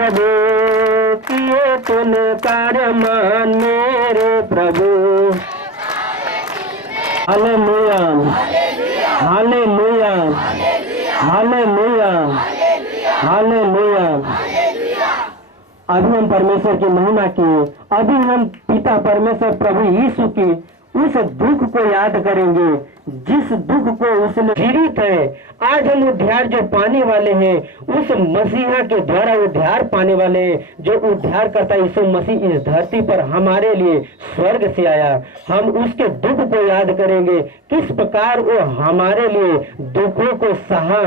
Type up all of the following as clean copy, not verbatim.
प्रभु, किए तूने कार्य मान मेरे प्रभु। Hallelujah, hallelujah, hallelujah, hallelujah. अभी हम परमेश्वर की महिमा किए, अभी हम पिता परमेश्वर प्रभु यीशु की उस दुख को याद करेंगे जिस दुख को उसने जीवित है। आज हम उद्धार जो पाने वाले हैं, उस मसीहा के द्वारा उद्धार पाने वाले हैं, जो उद्धार करता यीशु मसीह इस धरती पर हमारे लिए स्वर्ग से आया। हम उसके दुख को याद करेंगे, किस प्रकार वो हमारे लिए दुखों को सहा,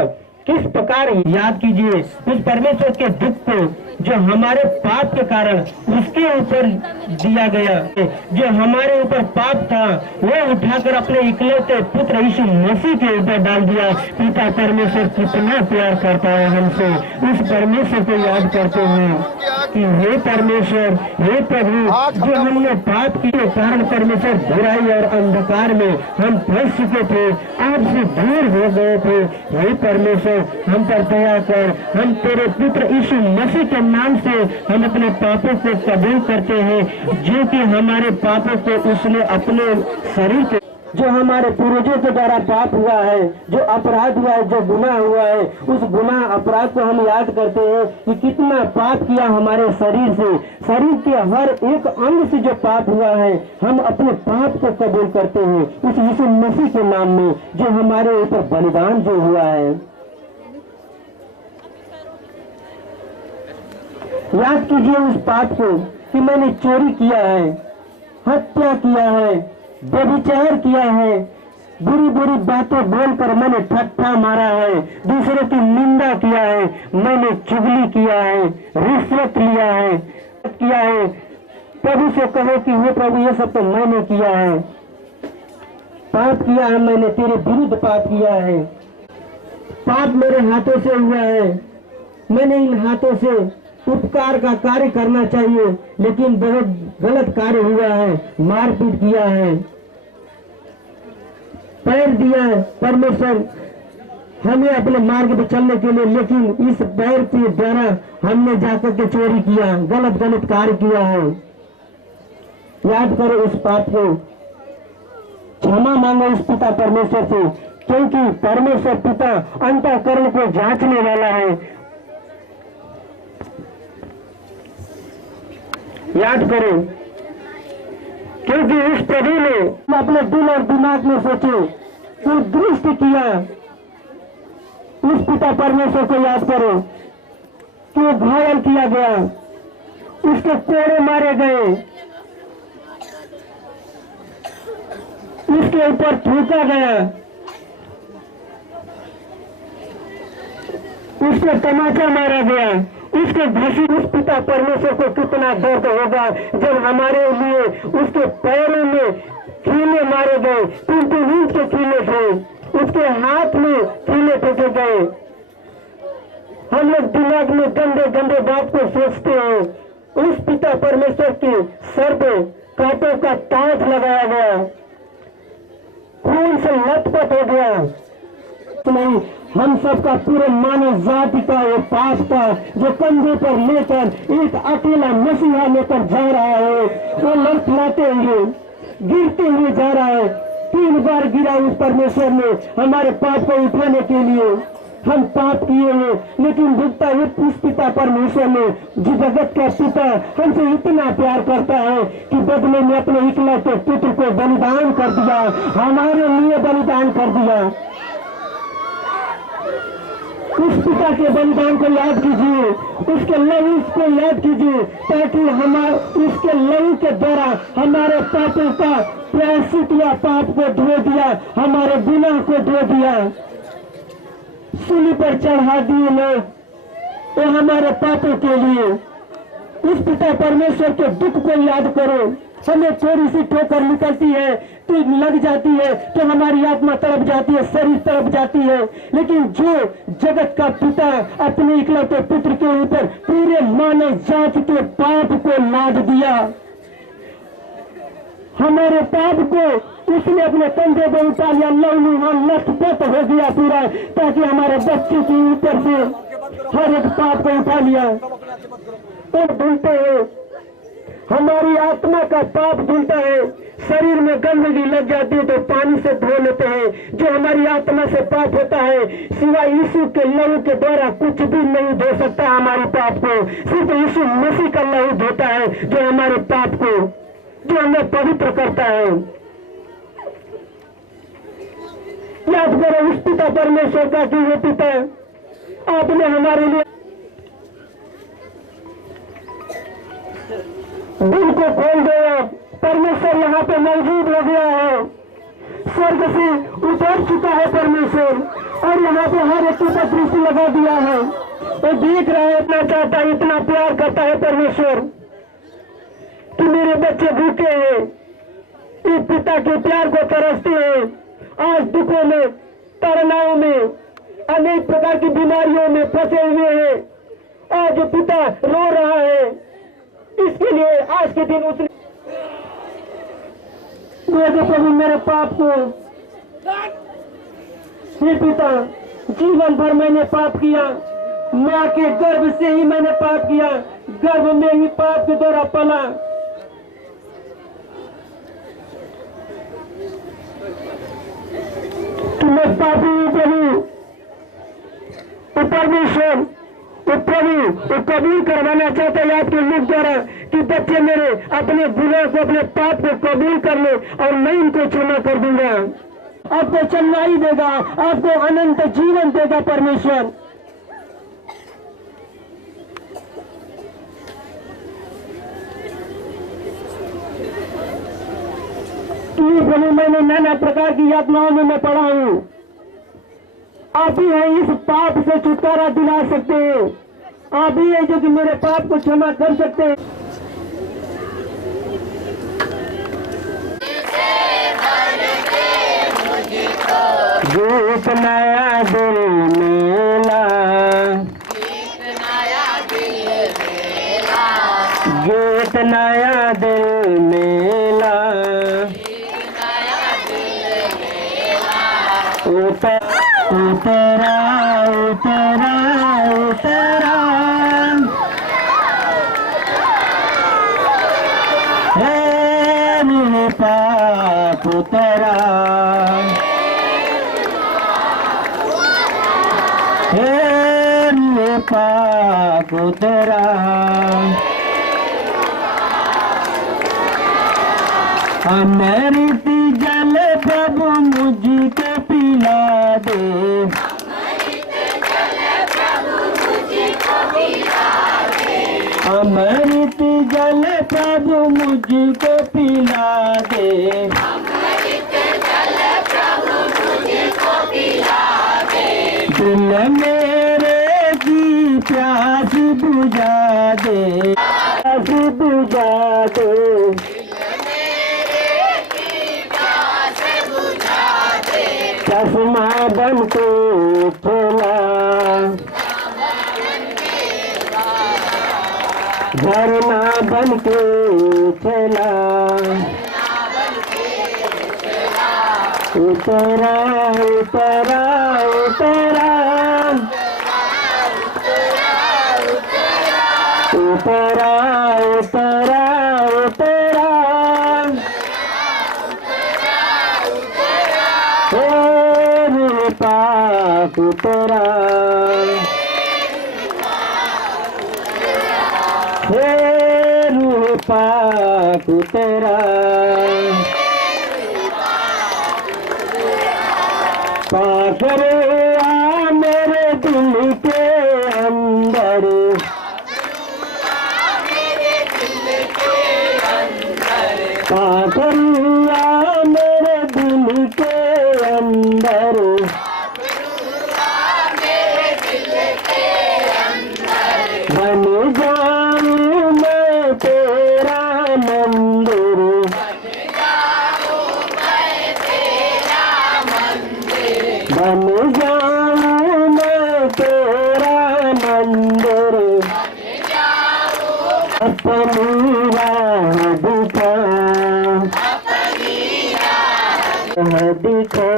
किस प्रकार याद कीजिए उस परमेश्वर के दुख को जो हमारे पाप के कारण उसके ऊपर दिया गया, जो हमारे ऊपर पाप था वो उठाकर अपने इकलौते पुत्र यीशु मसीह के ऊपर डाल दिया। पिता परमेश्वर कितना प्यार करता है हमसे, उस परमेश्वर को याद करते हैं कि हे परमेश्वर, हे प्रभु, जो हमने पाप के कारण परमेश्वर बुराई और अंधकार में हम फंस चुके थे, आपसे दूर हो गए थे। हे परमेश्वर, हम पर दया कर, हम तेरे पुत्र यीशु मसीह के नाम से हम अपने पापों को कबूल करते हैं, जो कि हमारे पापों को उसने अपने शरीर के, जो हमारे पूर्वजों के द्वारा पाप हुआ है, जो अपराध हुआ है, जो गुनाह हुआ है, उस गुनाह अपराध को हम याद करते हैं कि कितना पाप किया हमारे शरीर से, शरीर के हर एक अंग से जो पाप हुआ है, हम अपने पाप को कबूल करते हैं उस यीशु मसीह के नाम में, जो हमारे ऊपर बलिदान जो हुआ है। याद कीजिए उस पाप को कि मैंने चोरी किया है, हत्या किया है, व्यभिचार किया है, बुरी बुरी बातें बोलकर मैंने ठट्ठा मारा है, दूसरों की निंदा किया है, मैंने चुगली किया है, रिश्वत लिया है, प्रभु से कहो कि हे प्रभु, ये सब तो मैंने किया है, पाप किया है, मैंने तेरे विरुद्ध पाप किया है, पाप मेरे हाथों से हुआ है, मैंने इन हाथों से उपकार का कार्य करना चाहिए लेकिन बहुत गलत कार्य हुआ है, मारपीट किया है, पैर दिया है परमेश्वर हमें अपने मार्ग पर चलने के लिए, लेकिन इस पैर के द्वारा हमने जाकर के चोरी किया, गलत गलत कार्य किया है। याद करो उस पाप को, क्षमा मांगो उस पिता परमेश्वर से, क्योंकि परमेश्वर पिता अंतःकरण को जांचने वाला है। याद करो, क्योंकि उस प्रभु ने अपने दिल और दिमाग में सोचे, तो दृष्टि किया, उस पिता परमेश्वर को याद करो कि वो घायल किया गया, उसके कोड़े मारे गए, उसके ऊपर थूका गया, उसको तमाचा मारा गया, उसके घसी। उस पिता परमेश्वर को कितना दर्द होगा जब हमारे लिए उसके पैरों में कीले मारे गए, 3 इंच के कीले थे, उसके हाथ में कीले फेंके गए। हम लोग दिमाग में गंदे गंदे बात को सोचते हैं। उस पिता परमेश्वर के सर पे कांटों का ताज लगाया गया, खून से लथपथ हो गया। नहीं, हम सबका पूरे मानव जाति का वो पाप का जो कंधे पर लेकर एक अकेला मसीहा लेकर जा रहा है, वो लड़खड़ाते हुए गिरते हुए जा रहा है। 3 बार गिरा उस परमेश्वर ने हमारे पाप को उठाने के लिए। हम पाप किए हैं, लेकिन भुगता उस पिता परमेश्वर ने, जो जगत का पिता हमसे इतना प्यार करता है कि बदले में अपने इकलौते पुत्र को बलिदान कर दिया, हमारे लिए बलिदान कर दिया। उस पिता के बलिदान को याद कीजिए, उसके लहू को याद कीजिए, ताकि हमारे उसके लहू के द्वारा हमारे पापों का प्रायश्चित या पाप को धो दिया, हमारे गुनाह को धो दिया, सूली पर चढ़ा दिए लोग तो हमारे पापों के लिए। उस पिता परमेश्वर के दुख को याद करो। हमें थोड़ी सी ठोकर निकलती है तो लग जाती है, तो हमारी आत्मा तड़प जाती है, शरीर तड़प जाती है, लेकिन जो जगत का पिता अपने इकलौते पुत्र के ऊपर पूरे मानव जाति के पाप को लाद दिया, हमारे पाप को उसने अपने कंधे पर उठा लिया, लहू लथपथ हो गया पूरा, ताकि हमारे बच्चे के ऊपर से हर एक पाप को उठा लिया। तो धुलते हैं, हमारी आत्मा का पाप धुलता है। शरीर में गंदगी लग जाती है तो पानी से धो लेते हैं। जो हमारी आत्मा से पाप होता है, सिवाय यीशु के लहू के द्वारा कुछ भी नहीं धो सकता हमारे पाप को। सिर्फ यीशु मसीह का लहू धोता है, जो हमारे पाप को, जो हमें पवित्र करता है। याद करो उस पिता परमेश्वर का कि वो पिता आपने हमारे लिए दिल को खोल दिया। परमेश्वर यहाँ पे मौजूद हो गया है, स्वर्ग से उतर चुका है परमेश्वर, और यहाँ पे हर एक पर दृष्टि लगा दिया है। तो देख रहा है, इतना चाहता है, इतना प्यार करता है परमेश्वर कि मेरे बच्चे भूखे हैं, इस पिता के प्यार को तरसते हैं। आज दुखों में, ताड़नाओं में, अनेक प्रकार की बीमारियों में फंसे हुए हैं। आज जो पिता रो रहा है, इसके लिए आज के दिन उसने प्रभु मेरे पाप को, हे पिता, जीवन भर मैंने पाप किया, माँ के गर्भ से ही मैंने पाप किया, गर्भ में ही पाप के द्वारा पला। मैं पापी हूँ प्रभु। तो परमेश्वर, तो प्रभु वो कबूल करवाना चाहता है आपके मुख द्वारा कि बच्चे मेरे अपने गुनाह को, अपने पाप को कबूल कर ले और मैं इनको क्षमा कर दूंगा। आपको चंगाई देगा, आपको अनंत जीवन देगा परमेश्वर। प्रभु मैंने नाना प्रकार की यातनाओं में मैं पड़ा हूँ, आप ही हैं इस पाप से छुटकारा दिला सकते हैं, आप ही हैं जो कि मेरे पाप को क्षमा कर सकते हैं। गीत नया दिल मेला, गीत नया दिल मेला, उतरा उतरा उतरा हे मेरे पाप उतरा, हे मेरे पाप उतरा। अमृत जल प्रभु मुझको पिला दे, अमृत जल प्रभु मुझको पिला दे, दिल मेरे की प्यास बुझा दे, प्यास बुझा दे, चश्मा बन के खोला, झरना बन के चला, उतरा उतरा उतरा, उतरा उतरा उतरा, हे पाप उतरा, हे रूह पाक उतरा, पाक रे आ मेरे दिल के अंदर, पाक रे आ मेरे दिल के अंदर, बन जाऊं मैं तेरा मंदिर, बन जाऊं मैं तेरा मंदिर, अपनी राह दिखा, दिखा,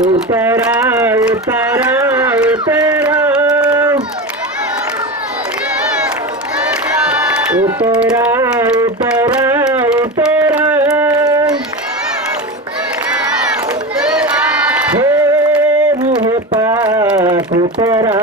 उतरा उतरा उतरा, उतरा उतरा उतरा हे मुँह पाक उतरा।